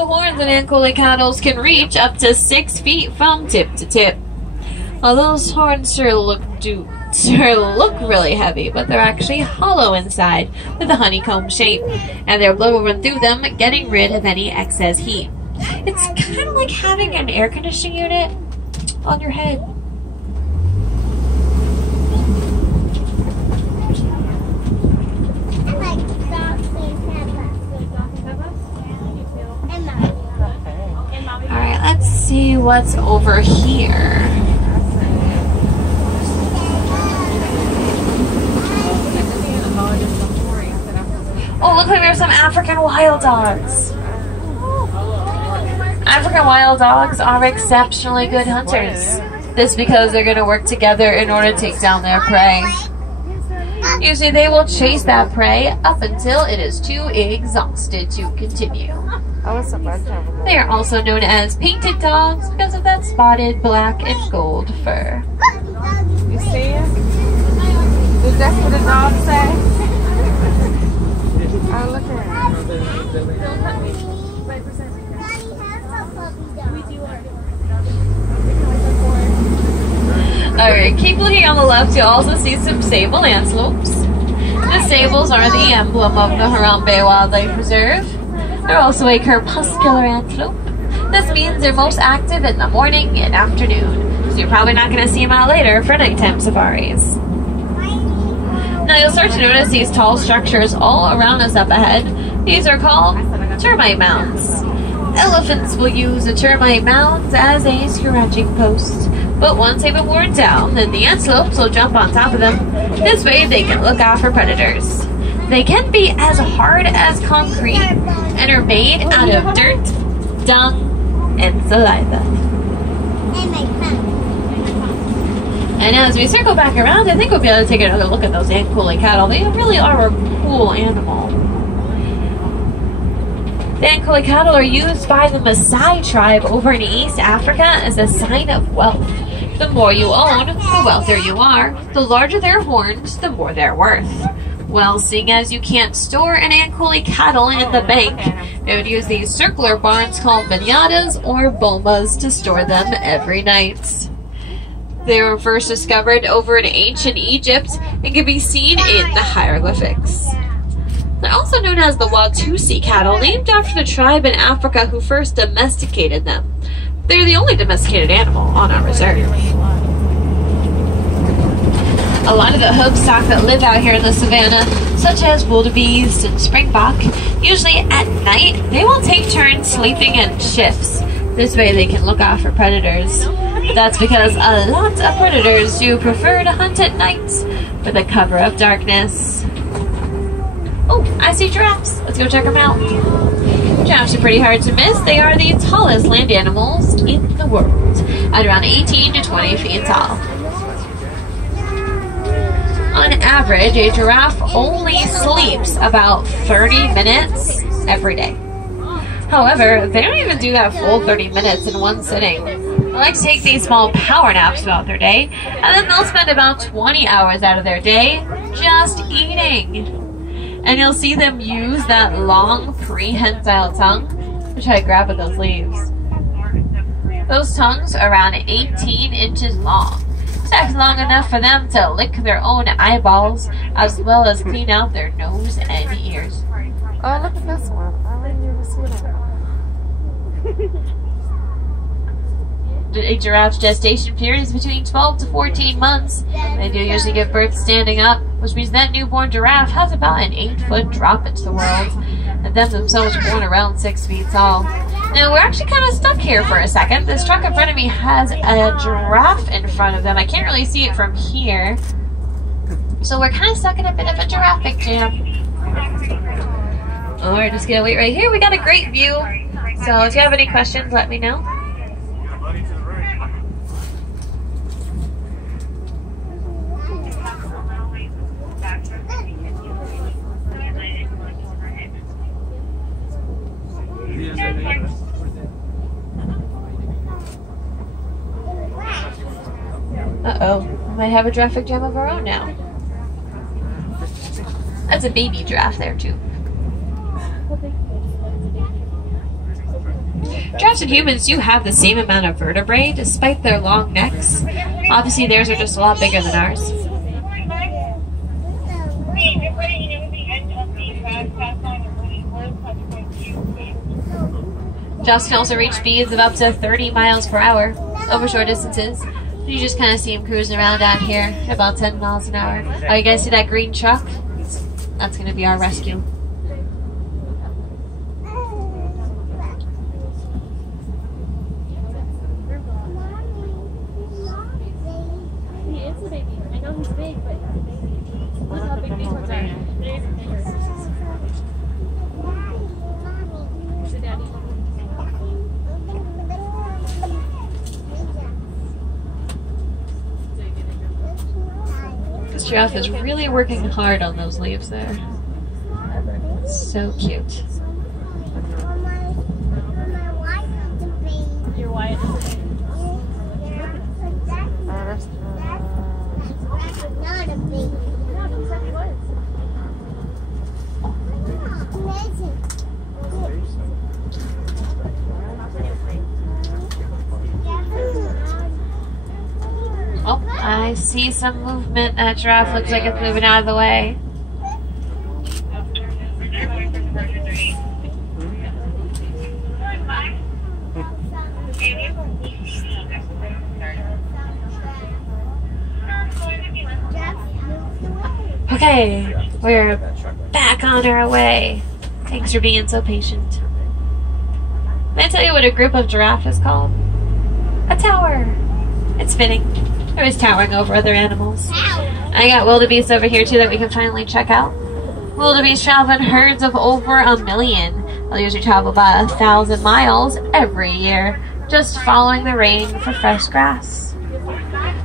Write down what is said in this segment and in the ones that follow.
The horns in Ankole cattles can reach up to 6 feet from tip to tip. Well, those horns sure look really heavy, but they're actually hollow inside with a honeycomb shape, and their blood will run through them, getting rid of any excess heat. It's kind of like having an air conditioning unit on your head. Alright, let's see what's over here. Oh, looks like there's some African wild dogs. African wild dogs are exceptionally good hunters. This because they're going to work together in order to take down their prey. Usually they will chase that prey up until it is too exhausted to continue. They are also known as painted dogs because of that spotted black and gold fur. You see it? Is that what the dog say? Oh, look at it. Alright, keep looking on the left. You'll also see some sable antelopes. The sables are the emblem of the Harambe Wildlife Reserve. They're also a crepuscular antelope. This means they're most active in the morning and afternoon, so you're probably not going to see them out later for nighttime safaris. Now you'll start to notice these tall structures all around us up ahead. These are called termite mounds. Elephants will use the termite mounds as a scratching post, but once they've been worn down, then the antelopes will jump on top of them. This way they can look out for predators. They can be as hard as concrete and are made out of dirt, dung, and saliva. And as we circle back around, I think we'll be able to take another look at those Ankole cattle. They really are a cool animal. The Ankole cattle are used by the Maasai tribe over in East Africa as a sign of wealth. The more you own, the wealthier you are. The larger their horns, the more they're worth. Well, seeing as you can't store an Ankole cattle in the bank, they would use these circular barns called manyadas or bomas to store them every night. They were first discovered over in ancient Egypt and can be seen in the hieroglyphics. They're also known as the Watusi cattle, named after the tribe in Africa who first domesticated them. They're the only domesticated animal on our reserve. A lot of the hoofstock that live out here in the savannah, such as wildebeest and springbok, usually at night they will take turns sleeping in shifts. This way they can look out for predators. That's because a lot of predators do prefer to hunt at night for the cover of darkness. Oh, I see giraffes. Let's go check them out. Giraffes are pretty hard to miss. They are the tallest land animals in the world, at around 18 to 20 feet tall. On average, a giraffe only sleeps about 30 minutes every day. However, they don't even do that full 30 minutes in one sitting. They like to take these small power naps throughout their day, and then they'll spend about 20 hours out of their day just eating. And you'll see them use that long prehensile tongue to try to grab at those leaves. Those tongues are around 18 inches long. That's long enough for them to lick their own eyeballs, as well as clean out their nose and ears. Oh, look at this one. I didn't even see that. A giraffe's gestation period is between 12 to 14 months. They do usually give birth standing up, which means that newborn giraffe has about an 8-foot drop into the world, and them themselves are born around 6 feet tall. Now, we're actually kind of stuck here for a second. This truck in front of me has a giraffe in front of them. I can't really see it from here. So we're kind of stuck in a bit of a giraffic jam. Alright, just gonna wait right here. We got a great view. So if you have any questions, let me know. Uh-oh, we might have a giraffic jam of our own now. That's a baby giraffe there too. Giraffes and humans do have the same amount of vertebrae, despite their long necks. Obviously, theirs are just a lot bigger than ours. Giraffes can also reach speeds of up to 30 miles per hour over short distances. You just kind of see them cruising around down here at about 10 miles an hour. Oh, you guys see that green truck? That's going to be our rescue. He is a baby. I know he's big, but look how big these ones are. Here's the daddy. This giraffe is really working hard on those leaves there. So cute. You're white. Oh, I see some movement. That giraffe looks like it's moving out of the way. Okay, we're back on our way. Thanks for being so patient. Can I tell you what a group of giraffe is called? A tower. It's fitting. They're always towering over other animals. I got wildebeest over here too that we can finally check out. Wildebeest travel in herds of over 1 million. They'll usually travel about 1,000 miles every year, just following the rain for fresh grass.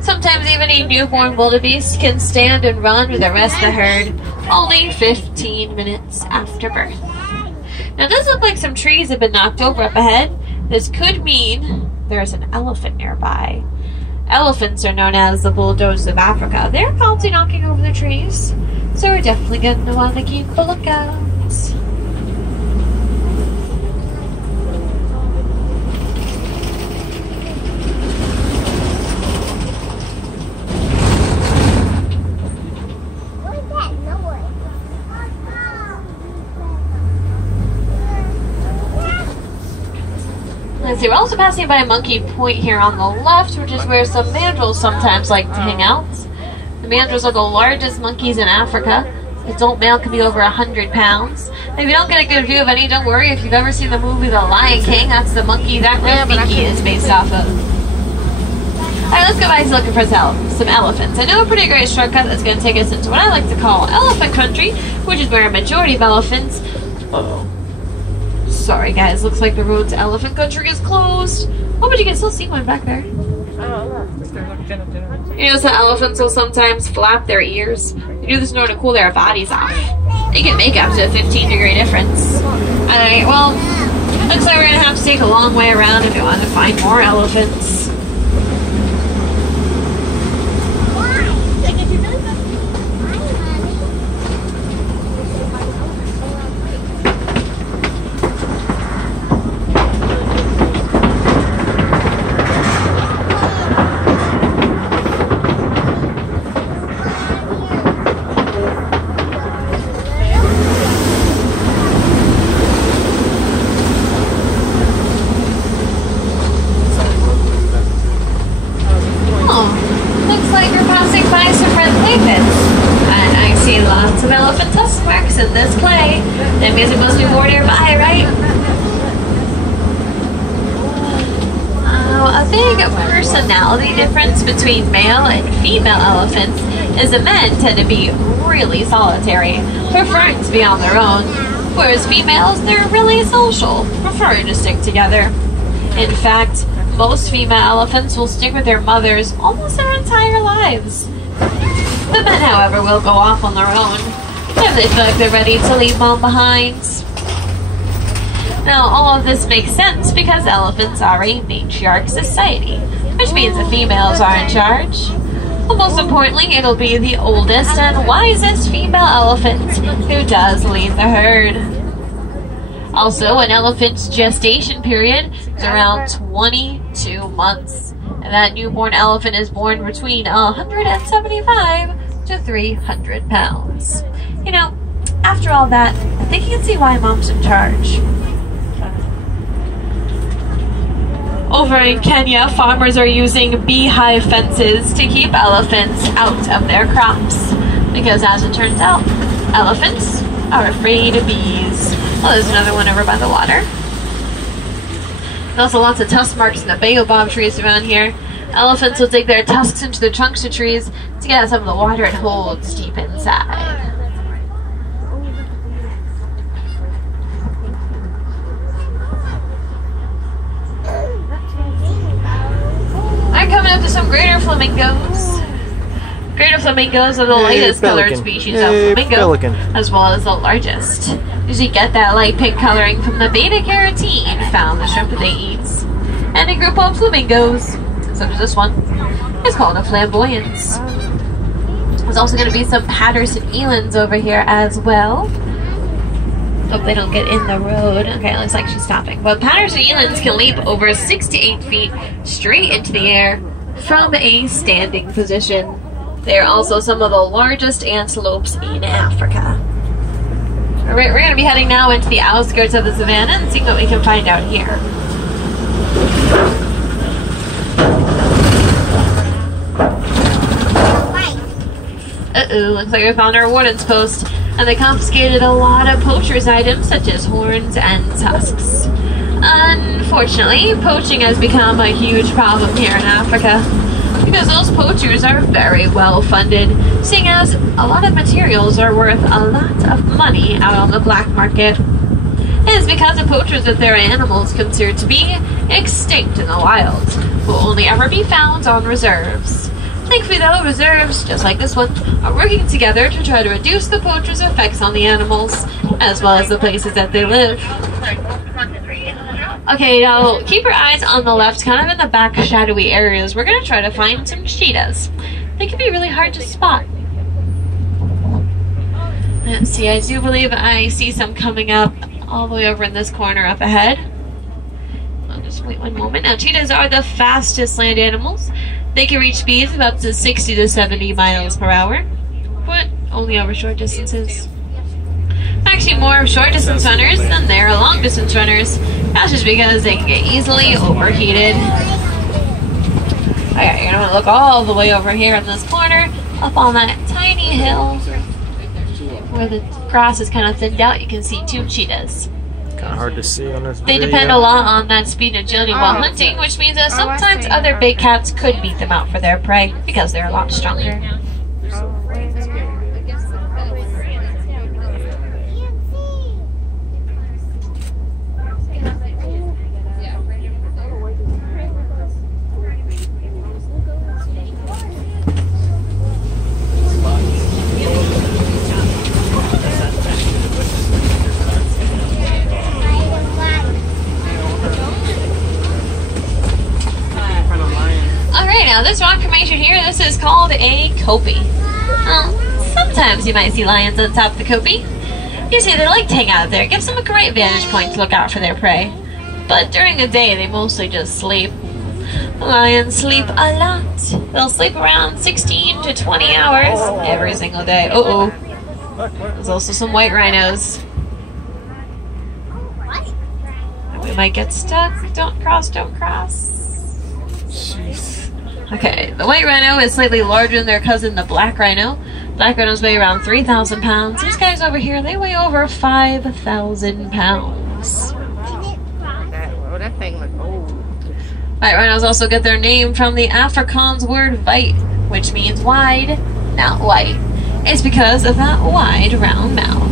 Sometimes even a newborn wildebeest can stand and run with the rest of the herd only 15 minutes after birth. Now it does look like some trees have been knocked over up ahead. This could mean there's an elephant nearby. Elephants are known as the bulldozers of Africa. They're probably knocking over the trees, so we're definitely going to want to keep a lookout. Let's see, we're also passing by Monkey Point here on the left, which is where some mandrills sometimes like to hang out. The mandrills are the largest monkeys in Africa. The adult male can be over 100 pounds. If you don't get a good view of any, don't worry. If you've ever seen the movie The Lion King, that's the monkey that Rafiki is based off of. Alright, let's go back to looking for some elephants. I know a pretty great shortcut that's going to take us into what I like to call elephant country, which is where a majority of elephants... Sorry guys, looks like the road to elephant country is closed. Oh, but you can still see one back there. You notice that elephants will sometimes flap their ears. They do this in order to cool their bodies off. They can make up to a 15-degree difference. Alright, well, looks like we're going to have to take a long way around if we want to find more elephants. In this clay. That means it must be more nearby, right? A big personality difference between male and female elephants is that men tend to be really solitary, preferring to be on their own, whereas females, they're really social, preferring to stick together. In fact, most female elephants will stick with their mothers almost their entire lives. The men, however, will go off on their own if they feel like they're ready to leave mom behind. Now, all of this makes sense because elephants are a matriarch society, which means the females are in charge. But most importantly, it'll be the oldest and wisest female elephant who does lead the herd. Also, an elephant's gestation period is around 22 months. And that newborn elephant is born between 175 to 300 pounds. You know, after all that, I think you can see why Mom's in charge. Over in Kenya, farmers are using beehive fences to keep elephants out of their crops. Because as it turns out, elephants are afraid of bees. Oh, there's another one over by the water. There's also lots of tusk marks in the baobab trees around here. Elephants will dig their tusks into the trunks of trees to get some of the water it holds deep inside. I'm coming up to some greater flamingos. Greater flamingos are the lightest colored species of flamingo, as well as the largest. Usually get that light pink coloring from the beta-carotene found in the shrimp that they eat. And a group of flamingos, such as this one, is called a flamboyance. There's also going to be some Patterson elands over here as well. Hope they don't get in the road. Okay, it looks like she's stopping. But Patterson elands can leap over 6 to 8 feet straight into the air from a standing position. They are also some of the largest antelopes in Africa. Alright, we're going to be heading now into the outskirts of the savannah and see what we can find out here. Uh-oh, looks like we found our warden's post, and they confiscated a lot of poachers' items such as horns and tusks. Unfortunately, poaching has become a huge problem here in Africa, because those poachers are very well funded, seeing as a lot of materials are worth a lot of money out on the black market. It is because of poachers that there are animals considered to be extinct in the wild, who will only ever be found on reserves. Thankfully though, reserves, just like this one, are working together to try to reduce the poachers' effects on the animals, as well as the places that they live. Okay, now keep your eyes on the left, kind of in the back shadowy areas. We're going to try to find some cheetahs. They can be really hard to spot. Let's see, I do believe I see some coming up all the way over in this corner up ahead. I'll just wait one moment. Now, cheetahs are the fastest land animals. They can reach speeds of up to 60 to 70 miles per hour, but only over short distances. Actually, more short distance runners than there are long distance runners. That's just because they can get easily overheated. Okay, you're gonna look all the way over here in this corner, up on that tiny hill where the grass is kind of thinned out. You can see 2 cheetahs. Kind of hard to see on this They video. depend a lot on that speed and agility while hunting, which means that sometimes other big cats could beat them out for their prey because they're a lot stronger. Now this rock formation here, this is called a kopie. Sometimes you might see lions on top of the kopie. Usually they like to hang out there. It gives them a great vantage point to look out for their prey. But during the day, they mostly just sleep. Lions sleep a lot. They'll sleep around 16 to 20 hours every single day. Uh-oh. There's also some white rhinos. We might get stuck. Don't cross, don't cross. Jeez. Okay, the white rhino is slightly larger than their cousin, the black rhino. Black rhinos weigh around 3,000 pounds. These guys over here, they weigh over 5,000 pounds. That thing looks old. White rhinos also get their name from the Afrikaans word weit, which means wide, not white. It's because of that wide, round mouth.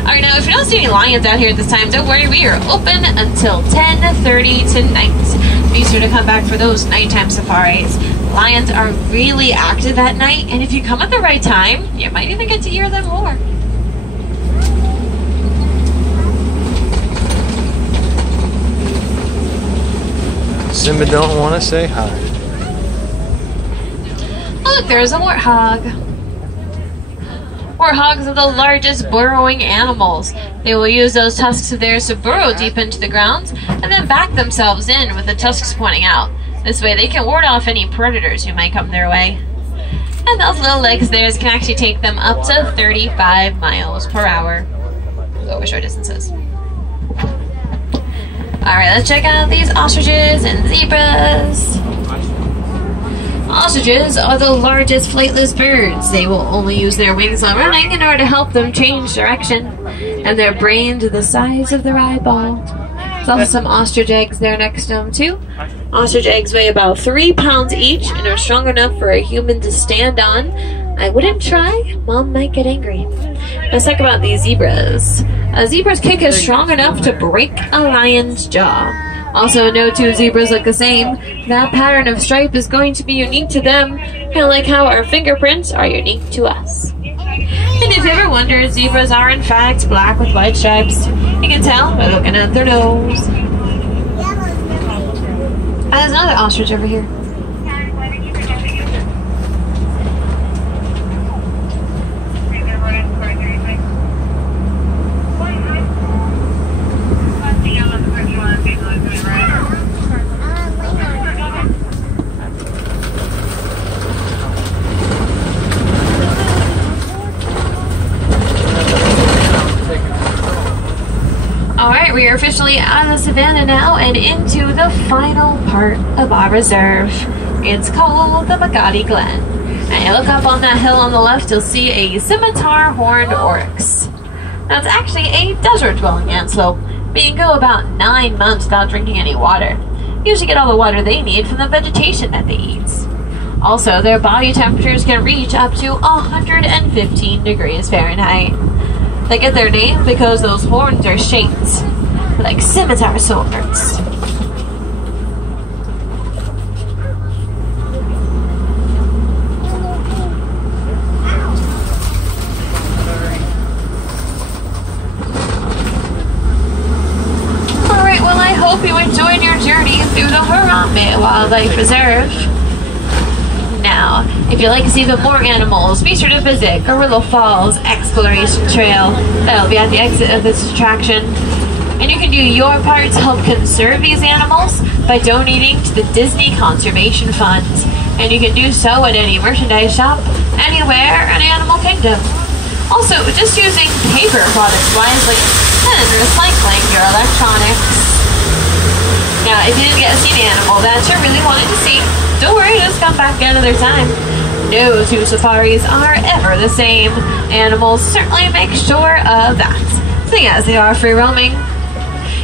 Alright, now if you don't see any lions out here at this time, don't worry, we are open until 10:30 tonight. Be sure to come back for those nighttime safaris. Lions are really active at night, and if you come at the right time, you might even get to hear them more. Simba don't want to say hi. Oh, look, there's a warthog. Warthogs are the largest burrowing animals. They will use those tusks of theirs to burrow deep into the ground and then back themselves in with the tusks pointing out. This way they can ward off any predators who might come their way. And those little legs of theirs can actually take them up to 35 miles per hour. Over short distances. Alright, let's check out these ostriches and zebras. Ostriches are the largest flightless birds. They will only use their wings while running in order to help them change direction, and their brains are the size of their eyeball. There's also some ostrich eggs there next to them too. Ostrich eggs weigh about 3 pounds each and are strong enough for a human to stand on. I wouldn't try. Mom might get angry. Let's talk about these zebras. A zebra's kick is strong enough to break a lion's jaw. Also, no two zebras look the same. That pattern of stripe is going to be unique to them, kind of like how our fingerprints are unique to us. And if you ever wondered, zebras are in fact black with white stripes. You can tell by looking at their nose. There's another ostrich over here. Alright, we are officially out of the savannah now and into the final part of our reserve. It's called the Magadi Glen. And you look up on that hill on the left, you'll see a scimitar horned oryx. Now, it's actually a desert-dwelling antelope, but you can go about 9 months without drinking any water. You usually get all the water they need from the vegetation that they eat. Also, their body temperatures can reach up to 115 degrees Fahrenheit. They get their name because those horns are shaped like scimitar swords. Alright, well, I hope you enjoyed your journey through the Harambe Wildlife Reserve. Now, if you'd like to see even more animals, be sure to visit Gorilla Falls Exploration Trail. That'll be at the exit of this attraction. And you can do your part to help conserve these animals by donating to the Disney Conservation Fund. And you can do so at any merchandise shop, anywhere in Animal Kingdom. Also, just using paper products wisely and recycling your electronics. Now, if you didn't get to see the animal that you really wanted to see, don't worry, just come back another time. No two safaris are ever the same. Animals certainly make sure of that, seeing as they are free roaming.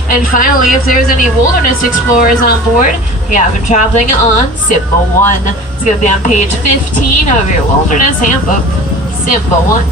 And finally, if there's any wilderness explorers on board, you have been traveling on Symbol 1. It's going to be on page 15 of your wilderness handbook. Symbol 1.